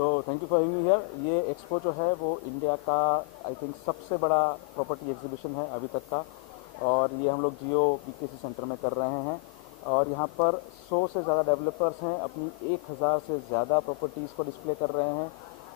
तो thank you for having me here. ये expo जो है वो इंडिया का आई थिंक सबसे बड़ा प्रॉपर्टी एग्जीबिशन है अभी तक का, और ये हम लोग जियो बीकेसी सेंटर में कर रहे हैं। और यहाँ पर 100 से ज़्यादा डेवलपर्स हैं, अपनी 1000 से ज़्यादा प्रॉपर्टीज़ को डिस्प्ले कर रहे हैं।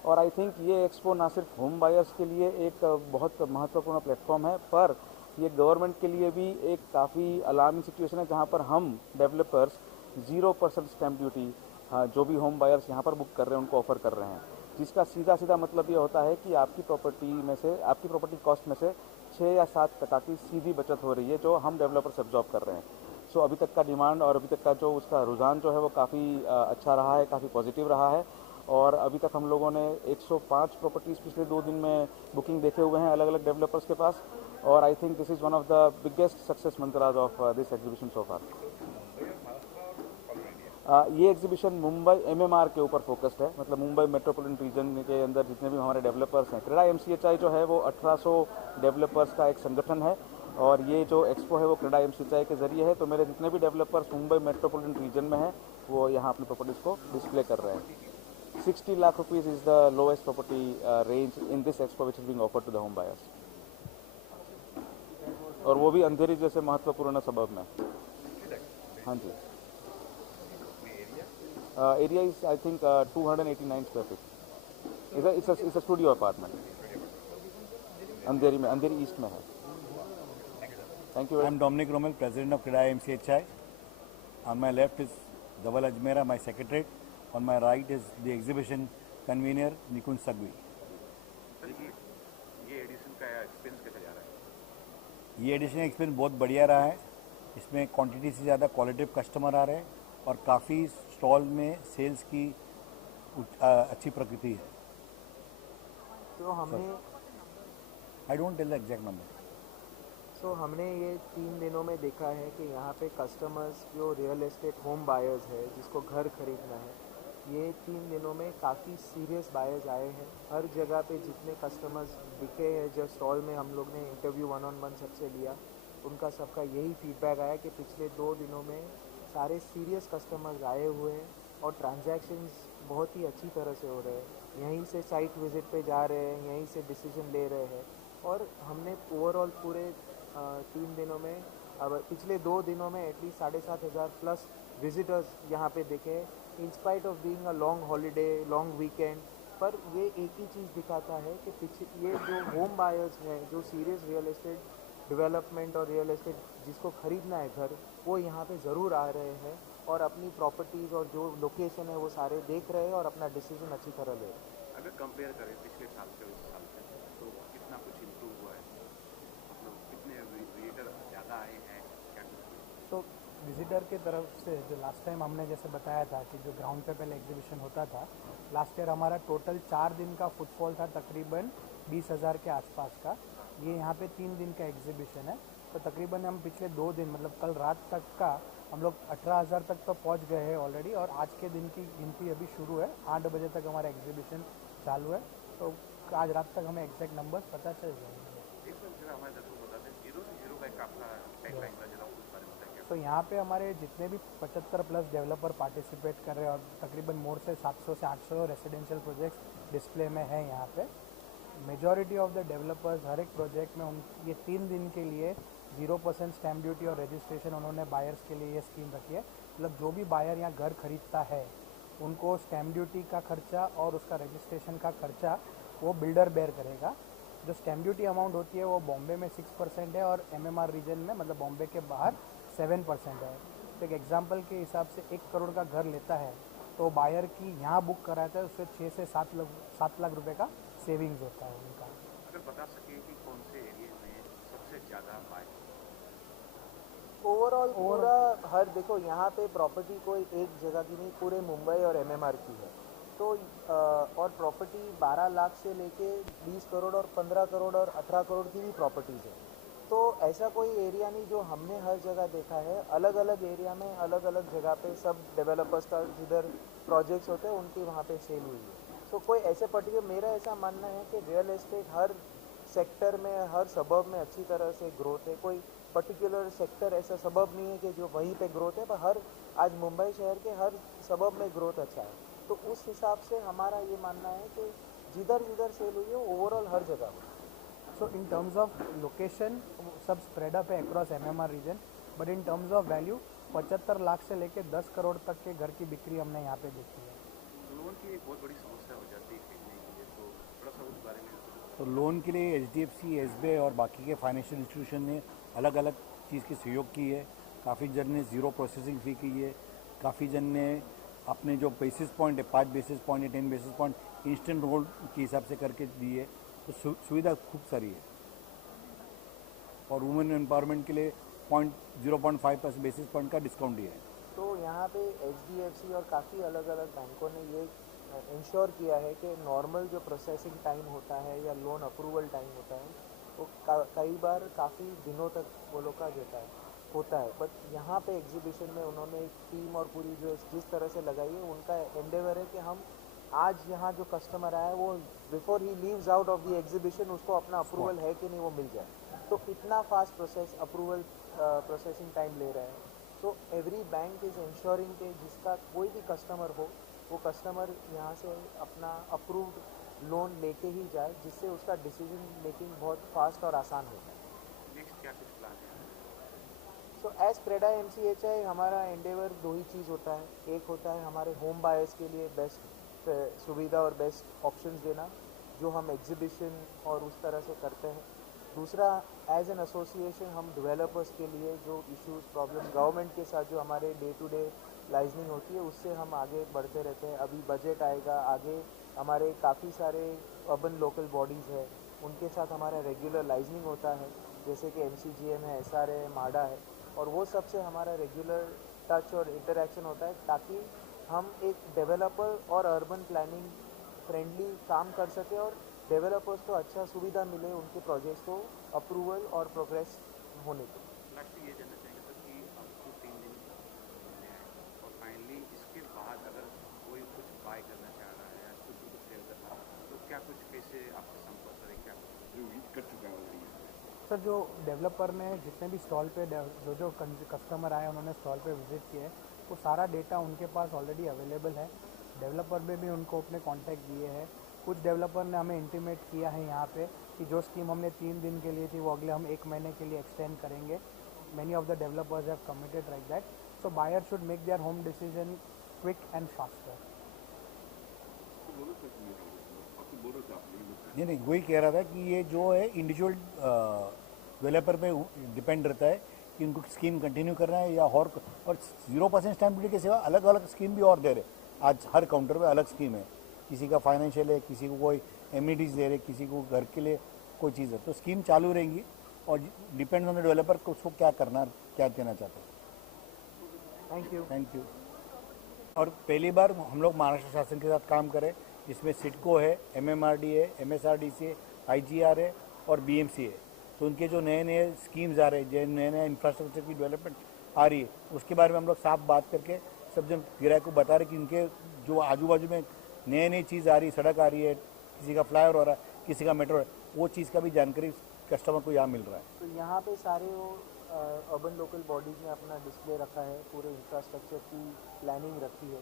और आई थिंक ये एक्सपो ना सिर्फ होम बायर्स के लिए एक बहुत महत्वपूर्ण प्लेटफॉर्म है, पर ये गवर्नमेंट के लिए भी एक काफ़ी अलार्मिंग सिचुएशन है, जहाँ पर हम डेवलपर्स 0% स्टैम्प ड्यूटी, हाँ, जो भी होम बायर्स यहाँ पर बुक कर रहे हैं उनको ऑफर कर रहे हैं, जिसका सीधा सीधा मतलब ये होता है कि आपकी प्रॉपर्टी में से, आपकी प्रॉपर्टी कॉस्ट में से 6 या 7% की सीधी बचत हो रही है, जो हम डेवलपर्स एब्जॉर्ब कर रहे हैं। सो अभी तक का डिमांड और अभी तक का जो उसका रुझान जो है वो काफ़ी अच्छा रहा है, काफ़ी पॉजिटिव रहा है। और अभी तक हम लोगों ने 105 प्रॉपर्टीज़ पिछले 2 दिन में बुकिंग देखे हुए हैं अलग अलग डेवलपर्स के पास। और I think this is one of the biggest success mantras of this exhibition so far. ये एग्जीबिशन मुंबई एमएमआर के ऊपर फोकस्ड है, मतलब मुंबई मेट्रोपॉलिटन रीजन के अंदर जितने भी हमारे डेवलपर्स हैं। क्रेडा एमसीएचआई जो है वो 1800 डेवलपर्स का एक संगठन है, और ये जो एक्सपो है वो क्रेडा एमसीएचआई के जरिए है। तो मेरे जितने भी डेवलपर्स मुंबई मेट्रोपॉलिटन रीजन में हैं वो यहाँ अपनी प्रॉपर्टीज़ को डिस्प्ले कर रहे हैं। 60 lakh rupees is the lowest property range in this expo which is being offered to the home buyers, और वो भी अंधेरी जैसे महत्वपूर्ण सबब में। हाँ जी। Area is I think 289 square feet. It's a studio apartment Andheri में, अंधेरी ईस्ट में है। Thank you. I am Dominic Rommel, President of CREDA MCHI. On my left is Dawal Ajmera, my secretary. On my right is the exhibition convener Nikun Sagvi. ये addition का experience कैसा जा रहा है? ये एडिशन एक्सपीरियंस बहुत बढ़िया रहा है। इसमें क्वांटिटी से ज़्यादा क्वालिटिव कस्टमर आ रहे हैं और काफ़ी स्टॉल में सेल्स की अच्छी प्रकृति है। तो हमने I don't tell the exact number. हमने ये 3 दिनों में देखा है कि यहाँ पे कस्टमर्स जो रियल एस्टेट होम बायर्स है, जिसको घर खरीदना है, ये 3 दिनों में काफ़ी सीरियस बायर्स आए हैं। हर जगह पे जितने कस्टमर्स दिखे हैं, जो स्टॉल में हम लोग ने इंटरव्यू 1-on-1 सबसे लिया, उनका सबका यही फीडबैक आया कि पिछले 2 दिनों में सारे सीरियस कस्टमर्स आए हुए हैं और ट्रांजैक्शंस बहुत ही अच्छी तरह से हो रहे हैं। यहीं से साइट विज़िट पे जा रहे हैं, यहीं से डिसीजन ले रहे हैं। और हमने ओवरऑल पूरे 3 दिनों में, अब पिछले 2 दिनों में एटलीस्ट 7,500 प्लस विजिटर्स यहाँ पे देखे, in spite of being a long holiday, long weekend. पर ये एक ही चीज़ दिखाता है कि ये जो होम बायर्स हैं, जो सीरियस रियल एस्टेट डेवलपमेंट और रियल एस्टेट जिसको ख़रीदना है घर, वो यहाँ पे ज़रूर आ रहे हैं और अपनी प्रॉपर्टीज़ और जो लोकेशन है वो सारे देख रहे हैं और अपना डिसीजन अच्छी तरह ले रहे हैं। अगर कंपेयर करें पिछले साल से इस साल से, तो कितना कुछ इम्प्रूव हुआ है? मतलब कितने विजिटर ज़्यादा आए हैं, क्या कुछ? तो विजिटर के तरफ से जो लास्ट टाइम हमने जैसे बताया था कि जो ग्राउंड पे पहले एग्जीबिशन होता था, लास्ट ईयर हमारा टोटल 4 दिन का फुटफॉल था तकरीबन 20,000 के आसपास का। ये यहाँ पे 3 दिन का एग्जीबिशन है, तो तकरीबन हम पिछले 2 दिन मतलब कल रात तक का हम लोग 18,000 तक तो पहुँच गए हैं ऑलरेडी, और आज के दिन की गिनती अभी शुरू है। 8 बजे तक हमारा एग्जीबिशन चालू है, तो आज रात तक हमें एग्जैक्ट नंबर्स पता चल जाएंगे। एक बार जरा हमारे दर्शकों को बता दें, 0 से 0 का एक आपका टैगलाइन था, जरा उस बारे में बताइए। तो यहाँ पे हमारे जितने भी 75 प्लस डेवलपर पार्टिसिपेट कर रहे हैं, और तकरीबन मोर से 700 से 800 रेसिडेंशियल प्रोजेक्ट्स डिस्प्ले में हैं यहाँ पे। मेजॉरिटी ऑफ द डेवलपर्स हर एक प्रोजेक्ट में ये 3 दिन के लिए 0% स्टैम्प ड्यूटी और रजिस्ट्रेशन उन्होंने बायर्स के लिए ये स्कीम रखी है। मतलब जो भी बायर यहाँ घर खरीदता है, उनको स्टैम्प ड्यूटी का खर्चा और उसका रजिस्ट्रेशन का खर्चा वो बिल्डर बेयर करेगा। जो स्टैम्प ड्यूटी अमाउंट होती है वो बॉम्बे में 6% है और एमएमआर रीजन में, मतलब बॉम्बे के बाहर 7% है। तो एक एग्जांपल के हिसाब से 1 करोड़ का घर लेता है, तो बायर की यहाँ बुक कराता है, उससे 6 से 7 लाख रुपए का सेविंग्स होता है उनका। अगर बता सके कि कौन से एरिया में सबसे ज़्यादा बाय? ओवरऑल पूरा हर देखो, यहाँ पे प्रॉपर्टी कोई एक जगह की नहीं, पूरे मुंबई और एमएमआर की है। तो और प्रॉपर्टी 12 लाख से लेके 20 करोड़ और 15 करोड़ और 18 करोड़ की भी प्रॉपर्टीज़ है। तो ऐसा कोई एरिया नहीं जो हमने हर जगह देखा है। अलग अलग एरिया में अलग अलग जगह पे सब डेवलपर्स का जिधर प्रोजेक्ट्स होते हैं उनकी वहाँ पे सेल हुई है। तो कोई ऐसे पर्टिकुलर, मेरा ऐसा मानना है कि रियल एस्टेट हर सेक्टर में, हर सबब में अच्छी तरह से ग्रोथ है। कोई पर्टिकुलर सेक्टर ऐसा सबब नहीं है कि जो वहीं पे ग्रोथ है, पर हर आज मुंबई शहर के हर सबब में ग्रोथ अच्छा है। तो उस हिसाब से हमारा ये मानना है कि जिधर जिधर सेल हुई है ओवरऑल हर जगह हो। So in terms of location, सब spread up है across MMR region, but in terms of value 75 lakh से लेके 10 करोड़ तक के घर की बिक्री हमने यहाँ पे देखी है। लोन की एक बहुत बड़ी समस्या हो जाती है खरीदने के लिए, तो थोड़ा सा उस बारे में। तो लोन के लिए HDFC, SBI और बाकी के फाइनेंशियल इंस्टीट्यूशन ने अलग अलग चीज़ की सहयोग की है। काफ़ी जन ने ज़ीरो प्रोसेसिंग फ़ी की है, काफ़ी जन ने अपने जो बेसिस पॉइंट है 5 बेसिस पॉइंट या 10 बेसिस पॉइंट इंस्टेंट रोल के हिसाब से करके दी है। तो सुविधा खूब सारी है। और वुमेन एम्पावरमेंट के लिए 0.5% बेसिस पॉइंट का डिस्काउंट दिया है। तो यहाँ पे HDFC और काफ़ी अलग अलग बैंकों ने ये इंश्योर किया है कि नॉर्मल जो प्रोसेसिंग टाइम होता है या लोन अप्रूवल टाइम होता है वो कई बार काफ़ी दिनों तक वो लोग का होता है। बट यहाँ पे एग्जीबिशन में उन्होंने एक टीम और पूरी जो जिस तरह से लगाई है, उनका एंडेवर है कि हम आज यहाँ जो कस्टमर आया है वो before he leaves out of the exhibition उसको अपना अप्रूवल है कि नहीं वो मिल जाए। तो इतना फास्ट अप्रूवल प्रोसेसिंग टाइम ले रहे हैं। तो एवरी बैंक इज़ इंश्योरिंग कि जिसका कोई भी कस्टमर हो वो कस्टमर यहाँ से अपना अप्रूव्ड लोन लेके ही जाए, जिससे उसका डिसीजन मेकिंग बहुत फास्ट और आसान हो जाए। नेक्स्ट क्या कुछ प्लान है? सो एज प्रेडा MCHI हमारा एंडेवर दो ही चीज़ होता है। एक होता है हमारे होम बायर्स के लिए बेस्ट सुविधा और बेस्ट ऑप्शंस देना, जो हम एग्जीबिशन और उस तरह से करते हैं। दूसरा, एज एन एसोसिएशन हम डेवलपर्स के लिए जो इश्यूज प्रॉब्लम गवर्नमेंट के साथ जो हमारे डे टू डे लाइजनिंग होती है उससे हम आगे बढ़ते रहते हैं। अभी बजट आएगा, आगे हमारे काफ़ी सारे अर्बन लोकल बॉडीज़ हैं, उनके साथ हमारा रेगुलर लाइजनिंग होता है, जैसे कि MCGM है, SRA है, माडा है, और वो सबसे हमारा रेगुलर टच और इंटरेक्शन होता है ताकि हम एक डेवलपर और अर्बन प्लानिंग फ्रेंडली काम कर सके और डेवलपर्स को अच्छा सुविधा मिले उनके प्रोजेक्ट्स को अप्रूवल और प्रोग्रेस होने के। लास्ट ये जानना चाहेंगे सर कि आपको 3 दिन होने हैं और फाइनली इसके बाद अगर कोई कुछ बाय करना चाह रहा है या कुछ सेल करना है तो क्या कुछ कैसे आपसे संपर्क करें, क्या जो विजिट कर चुका है ऑलरेडी? सर, जो डेवलपर ने जितने भी स्टॉल पे जो कस्टमर आए उन्होंने स्टॉल पे विजिट किए है, वो सारा डेटा उनके पास ऑलरेडी अवेलेबल है। डेवलपर ने भी उनको अपने कांटेक्ट दिए हैं। कुछ डेवलपर ने हमें इंटीमेट किया है यहाँ पे कि जो स्कीम हमने 3 दिन के लिए थी वो अगले हम 1 महीने के लिए एक्सटेंड करेंगे। Many of the developers have committed like that, so buyer should make their home decision quick and faster. नहीं, वही कह रहा था कि ये जो है इंडिविजुअल डेवलपर पे डिपेंड रहता है कि उनको स्कीम कंटिन्यू करना है या और 0% स्टैम्प ड्यूटी के सिवा अलग अलग स्कीम भी और दे रहे। आज हर काउंटर पे अलग स्कीम है, किसी का फाइनेंशियल है, किसी को कोई एमिनिटीज़ दे रहे, किसी को घर के लिए कोई चीज़ है। तो स्कीम चालू रहेंगी और डिपेंड ऑन द डेवलपर को उसको क्या करना, क्या देना चाहते हैं। Thank you. और पहली बार हम लोग महाराष्ट्र शासन के साथ काम करें, जिसमें सिडको है, MMRD है, MSRDC है, IGR है और BMC है। तो उनके जो नए नए स्कीम्स आ रहे हैं, जो नए नए इंफ्रास्ट्रक्चर की डेवलपमेंट आ रही है, उसके बारे में हम लोग साफ बात करके सब जन ग्राहक को बता रहे कि उनके जो आजू बाजू में नई नई चीज़ आ रही है, सड़क आ रही है, किसी का फ्लाईओवर हो रहा है, किसी का मेट्रो है, वो चीज़ का भी जानकारी कस्टमर को यहाँ मिल रहा है। तो यहाँ पे सारे वो अर्बन लोकल बॉडीज़ ने अपना डिस्प्ले रखा है, पूरे इंफ्रास्ट्रक्चर की प्लानिंग रखी है।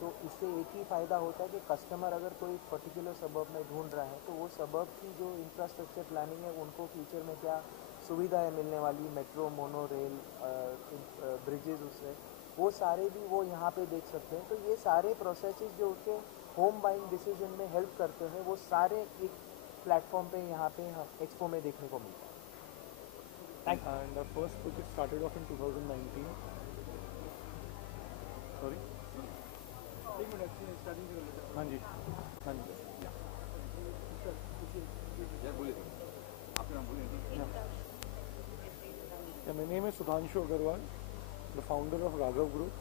तो इससे एक ही फ़ायदा होता है कि कस्टमर अगर कोई पर्टिकुलर सबब में ढूंढ रहा है तो वो सबब की जो इंफ्रास्ट्रक्चर प्लानिंग है उनको फ्यूचर में क्या सुविधाएं मिलने वाली, मेट्रो, मोनो रेल, ब्रिजेज, उससे वो सारे भी वो यहाँ पे देख सकते हैं। तो ये सारे प्रोसेसेस जो उसके होम बाइंग डिसीजन में हेल्प करते हैं वो सारे एक प्लेटफॉर्म पे यहाँ पे एक्सपो में देखने को मिलता है। And the first project started off in 2019. Sorry? हाँ जी, हाँ जी। Yeah, my name is Sudhanshu Agarwal, the founder of Raghav Group.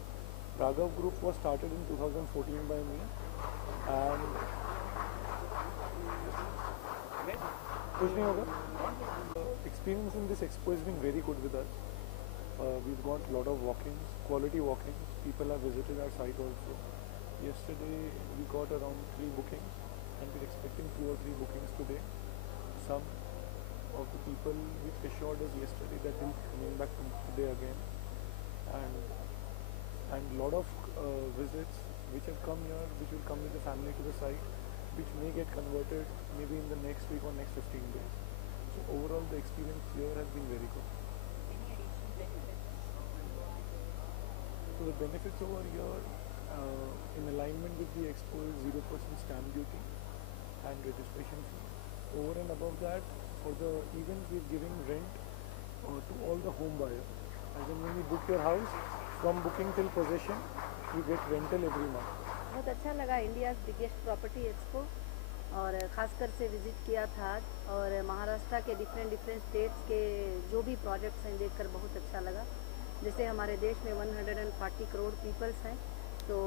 Raghav Group was started in 2014 by me, and कुछ नहीं होगा. Experience in this expo has been very good with us. We've got a lot of walk-ins, quality walk-ins. People have visited our site also. Yesterday we got around 3 bookings, and we're expecting 2 or 3 bookings today. Some of the people which assured us yesterday that they'll be coming back today again, and lot of visits which have come here, which will come with the family to the site, which may get converted maybe in the next week or next 15 days. So overall, the experience here has been very good. So the benefits over here, in alignment with the Expo, is 0% stamp duty and registration fee. Over and above that, for the events, we're giving rent to all the home buyers. As in when you book your house, from booking till possession, you get rental every month. बहुत अच्छा लगा India biggest property expo और ख़ासकर से visit किया था आज और महाराष्ट्र के डिफरेंट स्टेट्स के जो भी प्रोजेक्ट्स हैं देखकर बहुत अच्छा लगा। जैसे हमारे देश में 140 करोड़ पीपल्स हैं तो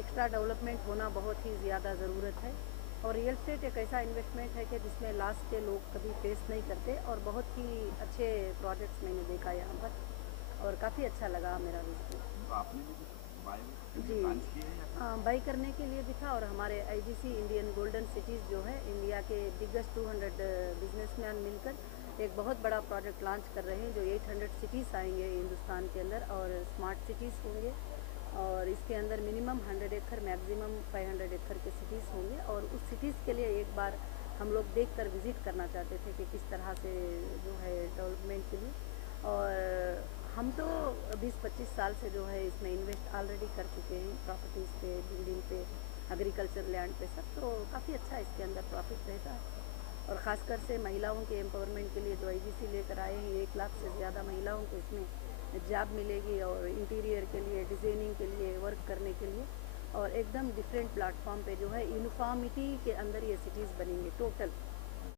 एक्स्ट्रा डेवलपमेंट होना बहुत ही ज़्यादा ज़रूरत है और रियल एस्टेट एक ऐसा इन्वेस्टमेंट है कि जिसमें लॉस के लोग कभी फेस नहीं करते और बहुत ही अच्छे प्रोजेक्ट्स मैंने देखा यहाँ पर और काफ़ी अच्छा लगा मेरा विजिट। आपने भी जी बाई करने के लिए भी था और हमारे आईजीसी इंडियन गोल्डन सिटीज़ जो है इंडिया के बिगेस्ट 200 बिजनेसमैन मिलकर एक बहुत बड़ा प्रोजेक्ट लॉन्च कर रहे हैं जो 800 सिटीज़ आएंगे हिंदुस्तान के अंदर और स्मार्ट सिटीज़ होंगे और इसके अंदर मिनिमम 100 एकड़ मैक्सिमम 500 एकड़ के सिटीज़ होंगे और उस सिटीज़ के लिए एक बार हम लोग देखकर विज़िट करना चाहते थे कि किस तरह से जो है डेवलपमेंट के लिए और हम तो 20-25 साल से जो है इसमें इन्वेस्ट ऑलरेडी कर चुके हैं प्रॉपर्टीज़ पे बिल्डिंग पे एग्रीकल्चर लैंड पे सब तो काफ़ी अच्छा इसके अंदर प्रॉफिट रहता है और ख़ासकर से महिलाओं के एम्पावरमेंट के लिए जो आईजीसी लेकर आए हैं 1 लाख से ज़्यादा महिलाओं को इसमें जॉब मिलेगी और इंटीरियर के लिए डिज़ाइनिंग के लिए वर्क करने के लिए और एकदम डिफरेंट प्लेटफॉर्म पे जो है यूनिफॉर्मिटी के अंदर ये सिटीज़ बनेंगे टोटल